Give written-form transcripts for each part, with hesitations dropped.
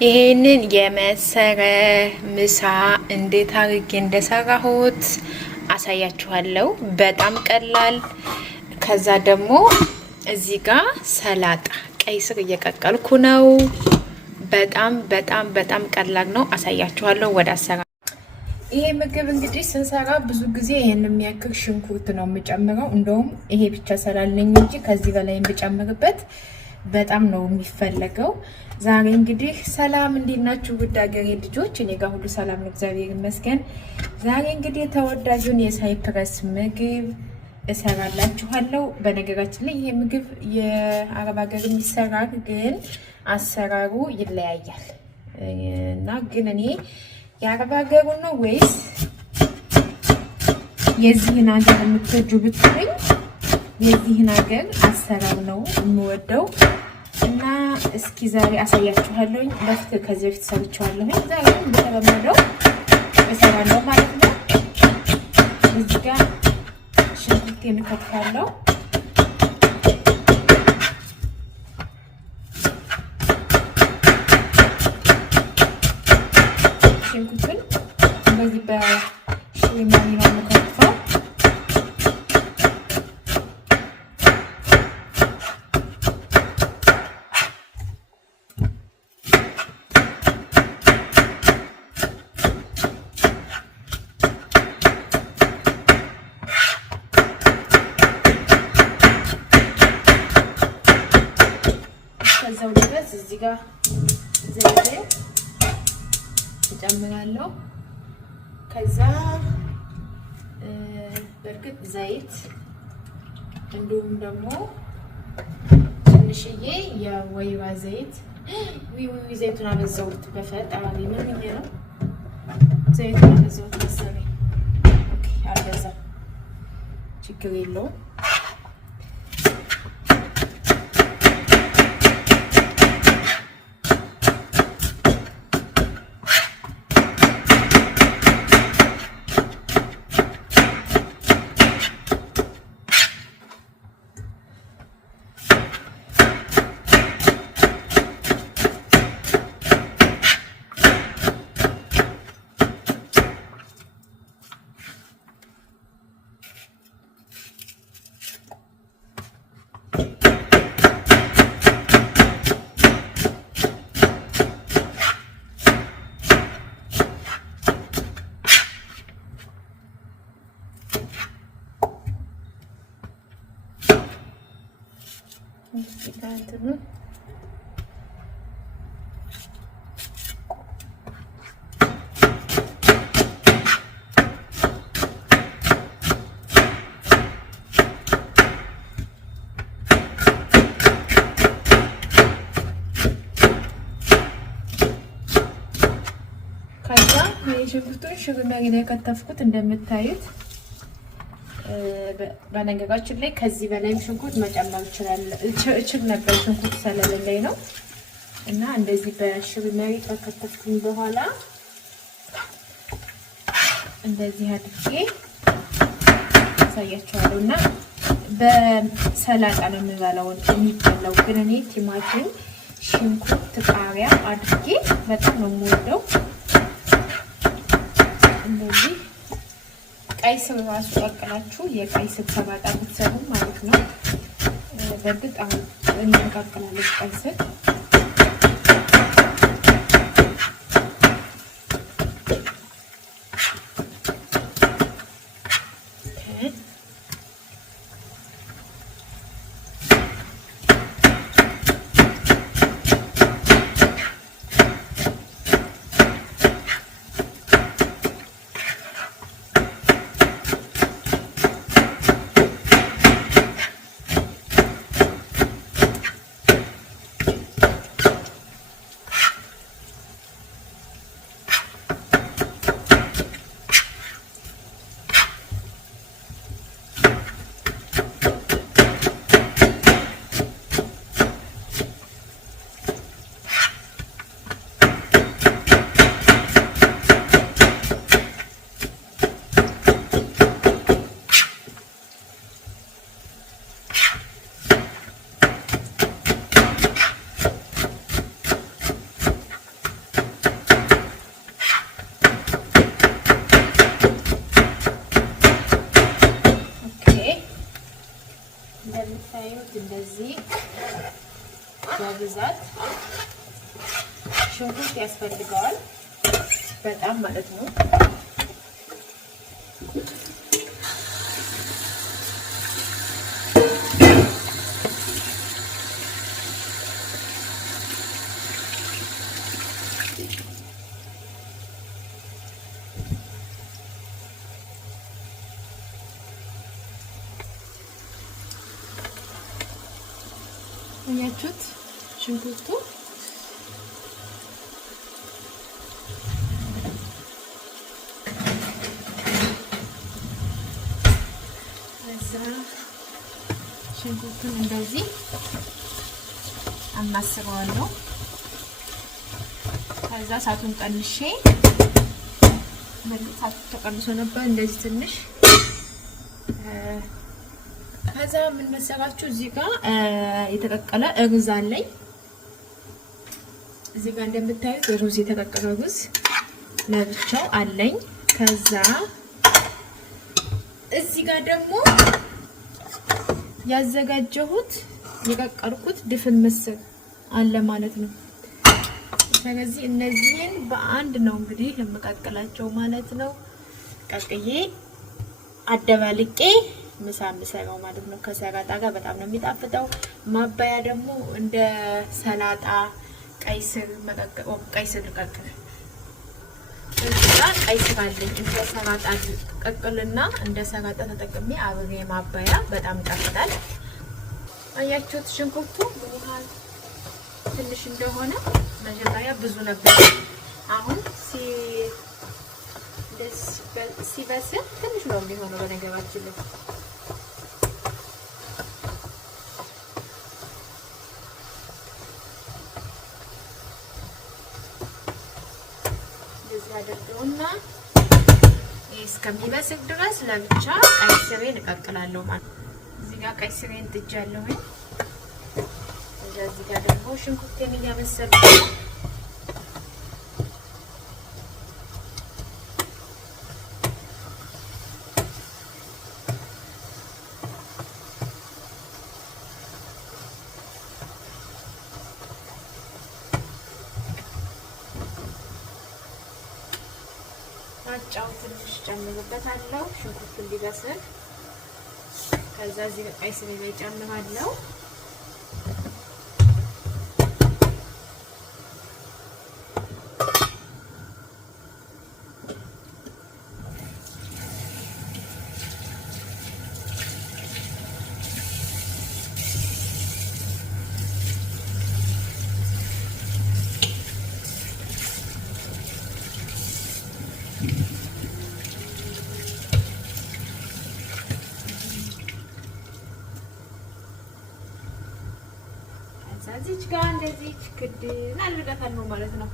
ይሄንን የመሰረ ምሳ እንዴት አድርጌ እንደሰራሁት አሳያችኋለሁ። በጣም ቀላል። ከዛ ደግሞ እዚህ ጋር ሰላጣ ቀይ ስር እየቀቀልኩ ነው። በጣም በጣም በጣም ቀላል ነው። አሳያችኋለሁ ወደ አሰራ። ይሄ ምግብ እንግዲህ ስንሰራ ብዙ ጊዜ ይሄን የሚያክል ሽንኩርት ነው የምጨምረው። እንደውም ይሄ ብቻ ስላለኝ እንጂ ከዚህ በላይ ብጨምርበት በጣም ነው የሚፈለገው። ዛሬ እንግዲህ ሰላም እንዴት ናችሁ ውድ ሀገሬ ልጆች? እኔ ጋር ሁሉ ሰላም ነው፣ እግዚአብሔር ይመስገን። ዛሬ እንግዲህ ተወዳጁን የሳይፕረስ ምግብ እሰራላችኋለሁ። በነገራችን ላይ ይሄ ምግብ የአረብ ሀገር የሚሰራር ግን አሰራሩ ይለያያል እና ግን እኔ የአረብ ሀገሩ ነው ወይስ የዚህን ሀገር የምትወጁ ብትሉኝ የዚህን ሀገር አሰራር ነው የምወደው እና እስኪ ዛሬ አሳያችኋለሁ። በፊት ከዚህ በፊት ሰርቼዋለሁ። ዛሬ እንደተለመደው እሰራለሁ ማለት ነው። እዚህ ጋር ሽንኩርቴን እከትፋለሁ። ሽንኩርቱን እንደዚህ በሽማኒ ነው የምከትፈው። ከዛው ድረስ እዚህ ጋር ዘይት እጨምራለሁ። ከዛ በርግጥ ዘይት እንዲሁም ደግሞ ትንሽዬ የወይባ ዘይት ዘይቱን አበዛሁት። በፈጣሪ ምን ነው ዘይቱን አበዛሁት መሰለኝ። ኦኬ አልበዛም፣ ችግር የለውም። ሽንኩርቱን ሽግናጌ ላይ ከተፍኩት እንደምታዩት። በነገራችን ላይ ከዚህ በላይ ሽንኩርት መጨመር እችል ነበር፣ ሽንኩርት ስለሌለኝ ነው። እና እንደዚህ በሽግናጌ ከተፍኩኝ በኋላ እንደዚህ አድርጌ አሳያችኋለሁ። እና በሰላጣ ነው የሚበላው የሚበላው፣ ግን እኔ ቲማቲም፣ ሽንኩርት፣ ቃሪያ አድርጌ በጣም ነው የምወደው። እንደዚህ ቀይ ስር ራሱ ቀቅላችሁ የቀይ ስር ሰላጣ ብትሰሩ ማለት ነው። በእርግጥ አሁን እንቀቅላለች ቀይ ስር። ሽንኩርት ያስፈልገዋል በጣም ማለት ነው። አያችሁት ሽንኩርቱ ሽንኩርቱን እንደዚህ አማስለዋለሁ። ከዛ እሳቱን ቀንሼ መልካቱ ተቀንሶ ነበር እንደዚህ ትንሽ። ከዛ ምን መሰላችሁ እዚህ ጋር የተቀቀለ ሩዝ አለኝ። እዚህ ጋር እንደምታዩት ሩዝ የተቀቀለ ሩዝ ለብቻው አለኝ። ከዛ እዚህ ጋር ደግሞ ያዘጋጀሁት የቀቀልኩት ድፍን ምስር አለ ማለት ነው። ስለዚህ እነዚህን በአንድ ነው እንግዲህ የምቀቅላቸው ማለት ነው። ቀቅዬ አደባልቄ ምሳ ምሰራው ማለት ነው። ከሰላጣ ጋር በጣም ነው የሚጣፍጠው። ማባያ ደግሞ እንደ ሰላጣ ቀይ ስር መቀቀል ቀይ ስር ቀቅል ቀይ ስር አለኝ እንደ ሰላጣ ቀቅልና እንደ ሰላጣ ተጠቅሜ አብሬ ማባያ በጣም ይጣፍጣል። አያችሁት ሽንኩርቱ ምን ያህል ትንሽ እንደሆነ መጀመሪያ ብዙ ነበር። አሁን ሲበስል ትንሽ ነው የሚሆነው በነገራችን ላይ። እንደዚህ አድርገውና እስከሚበስል ድረስ ለብቻ ቀይ ስሬን እቀቅላለሁ ማለት ነው። እዚህ ጋር ቀይ ስሬን ጥጃለሁኝ። እዚህ ጋር ደግሞ ሽንኩርቴን እያበሰልኩ ነው። ጫው ትንሽ ጨምርበታለሁ ሽንኩርቱ እንዲበስል። ከዛ እዚህ ቀይ ስር ላይ ጨምራለሁ። እዚች ጋር እንደዚህ ክድን አድርጋታለሁ ማለት ነው።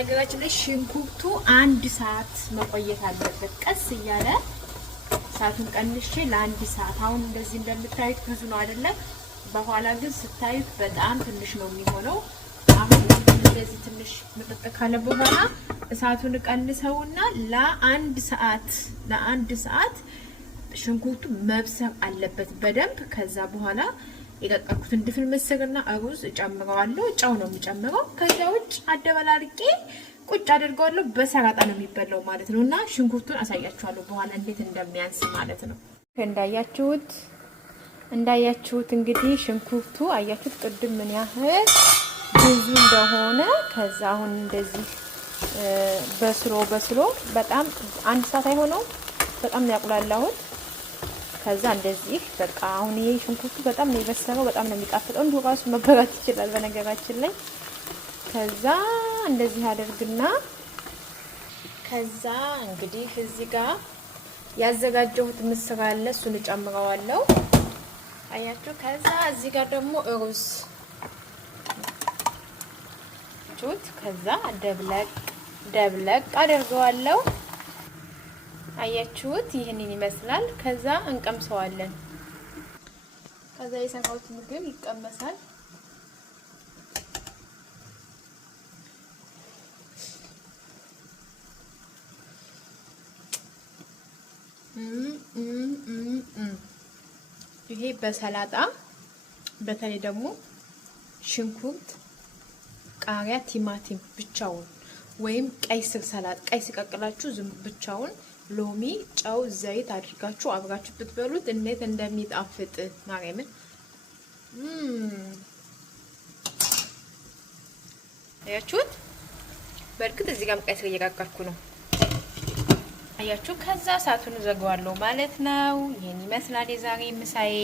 ነገራችን ላይ ሽንኩርቱ 1 ሰዓት መቆየት አለበት። ቀስ እያለ ሰዓቱን ቀንሼ ለ1 ሰዓት። አሁን እንደዚህ እንደምታዩት ብዙ ነው አይደለ? በኋላ ግን ስታዩት በጣም ትንሽ ነው የሚሆነው። አሁን እንደዚህ ትንሽ ምጥጥ ካለ በኋላ እሳቱን ቀንሰውና ለአንድ ሰዓት ሽንኩርቱ መብሰል አለበት በደንብ። ከዛ በኋላ የቀቀልኩትን ድፍን ምስርና ሩዝ እጨምረዋለሁ። ጨው ነው የሚጨምረው። ከዛ ውጭ አደበላልቄ ቁጭ አድርገዋለሁ። በሰላጣ ነው የሚበላው ማለት ነው። እና ሽንኩርቱን አሳያችኋለሁ በኋላ እንዴት እንደሚያንስ ማለት ነው። እንዳያችሁት እንግዲህ ሽንኩርቱ አያችሁት ቅድም ምን ያህል ብዙ እንደሆነ። ከዛ አሁን እንደዚህ በስሎ በጣም አንድ ሰዓት አይሆነው በጣም ነው ያቁላላሁት። ከዛ እንደዚህ በቃ አሁን ይሄ ሽንኩርቱ በጣም ነው የበሰለው። በጣም ነው የሚጣፍጠው። እንዲሁ ራሱ መበላት ይችላል በነገራችን ላይ። ከዛ እንደዚህ አደርግና ከዛ እንግዲህ እዚህ ጋር ያዘጋጀሁት ምስር አለ እሱን እጨምረዋለሁ። አያችሁ። ከዛ እዚህ ጋር ደግሞ ሩዝ ጩት ከዛ ደብለቅ አደርገዋለሁ። አያችሁት ይህንን ይመስላል። ከዛ እንቀምሰዋለን። ከዛ የሰራሁት ምግብ ይቀመሳል። ይሄ በሰላጣ በተለይ ደግሞ ሽንኩርት፣ ቃሪያ፣ ቲማቲም ብቻውን ወይም ቀይ ስር ሰላጣ ቀይ ስር ቀቅላችሁ ዝም ብቻውን ሎሚ፣ ጨው፣ ዘይት አድርጋችሁ አብራችሁ ብትበሉት እንዴት እንደሚጣፍጥ ማርያምን። አያችሁት? በእርግጥ እዚህ ጋርም ቀይ ስር እየቀቀልኩ ነው። አያችሁ። ከዛ እሳቱን ዘጋዋለሁ ማለት ነው። ይሄን ይመስላል የዛሬ ምሳዬ።